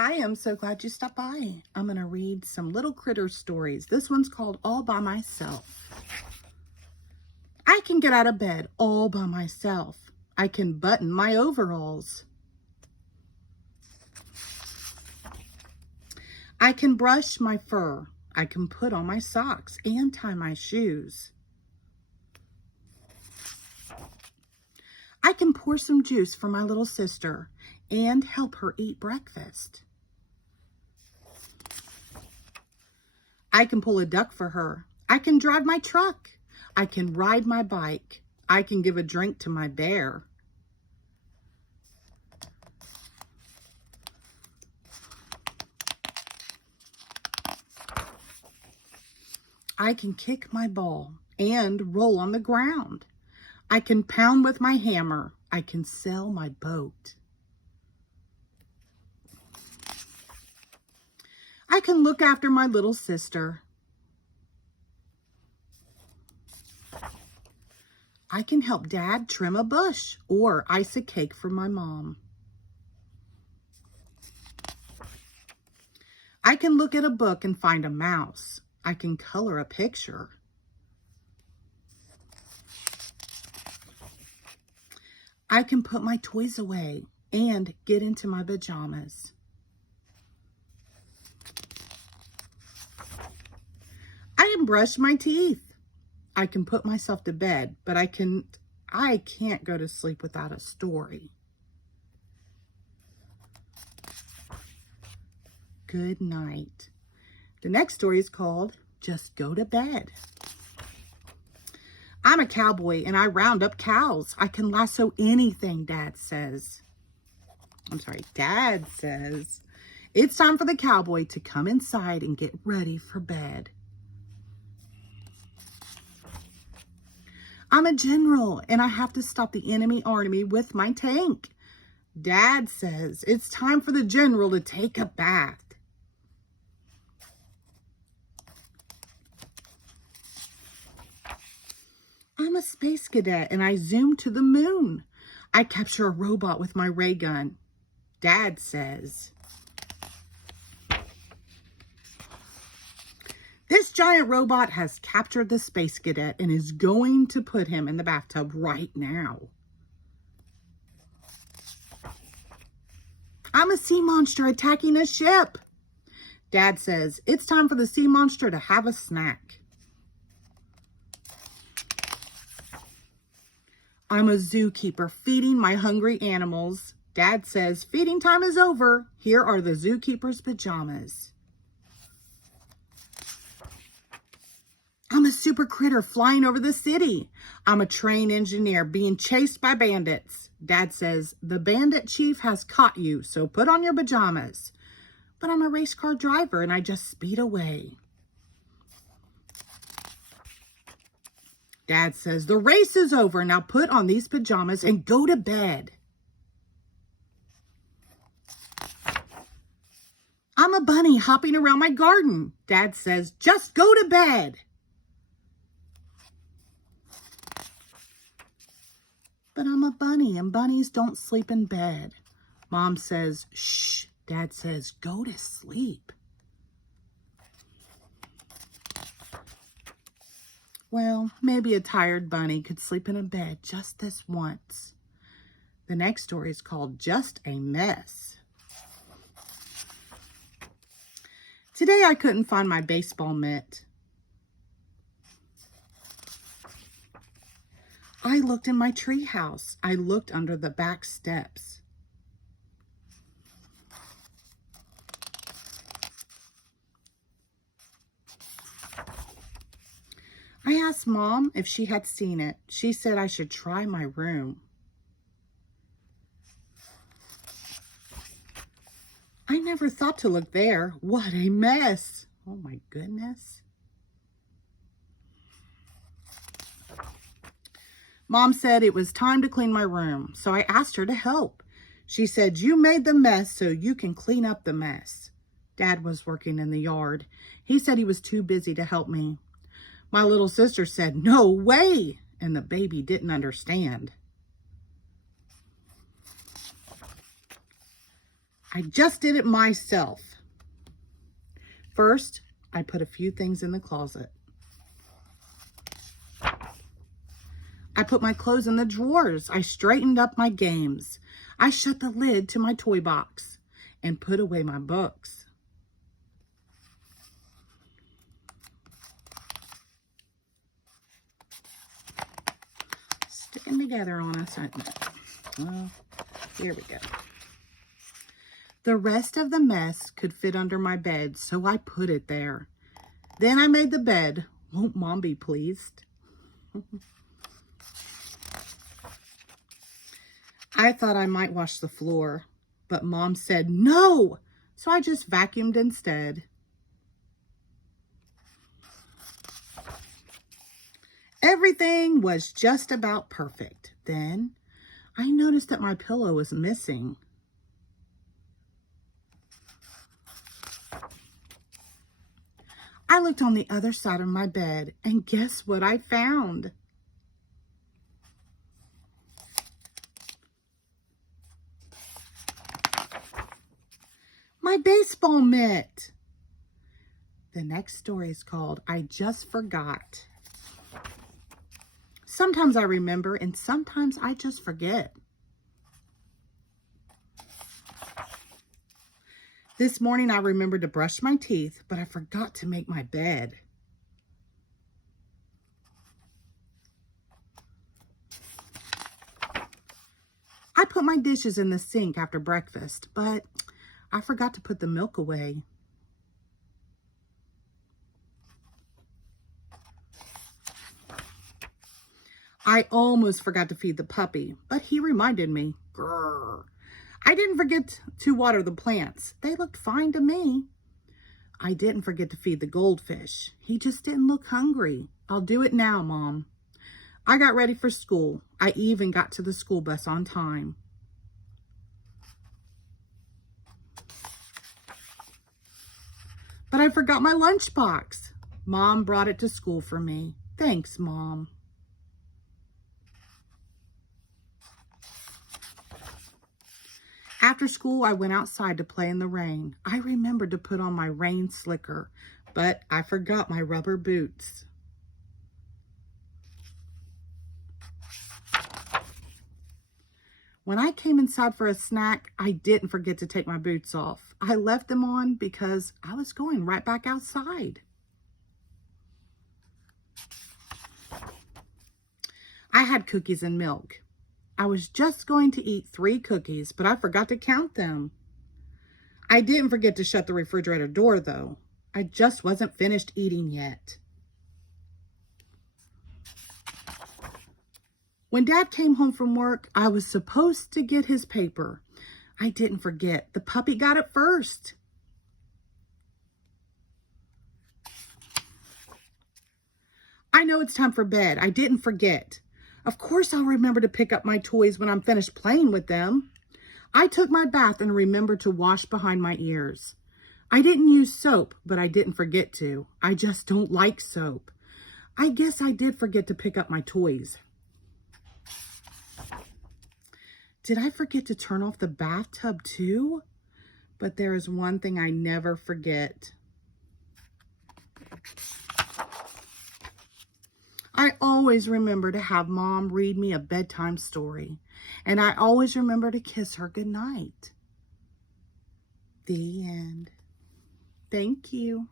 Hi, I'm so glad you stopped by. I'm going to read some little critter stories. This one's called All by Myself. I can get out of bed all by myself. I can button my overalls. I can brush my fur. I can put on my socks and tie my shoes. I can pour some juice for my little sister and help her eat breakfast. I can pull a duck for her. I can drive my truck. I can ride my bike. I can give a drink to my bear. I can kick my ball and roll on the ground. I can pound with my hammer. I can sail my boat. I can look after my little sister. I can help Dad trim a bush or ice a cake for my mom. I can look at a book and find a mouse. I can color a picture. I can put my toys away and get into my pajamas. I can brush my teeth. I can put myself to bed, but I can't go to sleep without a story. Good night. The next story is called Just Go to Bed. I'm a cowboy and I round up cows. I can lasso anything, Dad says. It's time for the cowboy to come inside and get ready for bed. I'm a general and I have to stop the enemy army with my tank. Dad says it's time for the general to take a bath. I'm a space cadet and I zoom to the moon. I capture a robot with my ray gun. Dad says, this giant robot has captured the space cadet and is going to put him in the bathtub right now. I'm a sea monster attacking a ship. Dad says, it's time for the sea monster to have a snack. I'm a zookeeper feeding my hungry animals. Dad says, feeding time is over. Here are the zookeeper's pajamas. I'm a super critter flying over the city. I'm a train engineer being chased by bandits. Dad says, the bandit chief has caught you, so put on your pajamas. But I'm a race car driver and I just speed away. Dad says, the race is over. Now put on these pajamas and go to bed. I'm a bunny hopping around my garden. Dad says, just go to bed. But I'm a bunny and bunnies don't sleep in bed. Mom says, shh. Dad says, go to sleep. Well, maybe a tired bunny could sleep in a bed just this once. The next story is called Just a Mess. Today I couldn't find my baseball mitt. I looked in my tree house. I looked under the back steps. I asked Mom if she had seen it. She said I should try my room. I never thought to look there. What a mess. Oh my goodness. Mom said it was time to clean my room, so I asked her to help. She said, you made the mess so you can clean up the mess. Dad was working in the yard. He said he was too busy to help me. My little sister said, no way, and the baby didn't understand. I just did it myself. First, I put a few things in the closet. I put my clothes in the drawers. I straightened up my games. I shut the lid to my toy box and put away my books. Sticking together on us, aren't they? Well, here we go. The rest of the mess could fit under my bed, so I put it there. Then I made the bed. Won't Mom be pleased? I thought I might wash the floor, but Mom said no, so I just vacuumed instead. Everything was just about perfect. Then I noticed that my pillow was missing. I looked on the other side of my bed, and guess what I found? My baseball mitt. The next story is called I Just Forgot. Sometimes I remember, and sometimes I just forget. This morning I remembered to brush my teeth, but I forgot to make my bed. I put my dishes in the sink after breakfast, but I forgot to put the milk away. I almost forgot to feed the puppy, but he reminded me. Grrr. I didn't forget to water the plants. They looked fine to me. I didn't forget to feed the goldfish. He just didn't look hungry. I'll do it now, Mom. I got ready for school. I even got to the school bus on time. But I forgot my lunchbox. Mom brought it to school for me. Thanks, Mom. After school, I went outside to play in the rain. I remembered to put on my rain slicker, but I forgot my rubber boots. When I came inside for a snack, I didn't forget to take my boots off. I left them on because I was going right back outside. I had cookies and milk. I was just going to eat 3 cookies, but I forgot to count them. I didn't forget to shut the refrigerator door, though. I just wasn't finished eating yet. When Dad came home from work, I was supposed to get his paper. I didn't forget. The puppy got it first. I know it's time for bed. I didn't forget. Of course I'll remember to pick up my toys when I'm finished playing with them. I took my bath and remembered to wash behind my ears. I didn't use soap, but I didn't forget to. I just don't like soap. I guess I did forget to pick up my toys. Did I forget to turn off the bathtub too? But there is one thing I never forget. I always remember to have Mom read me a bedtime story, and I always remember to kiss her goodnight. The end. Thank you.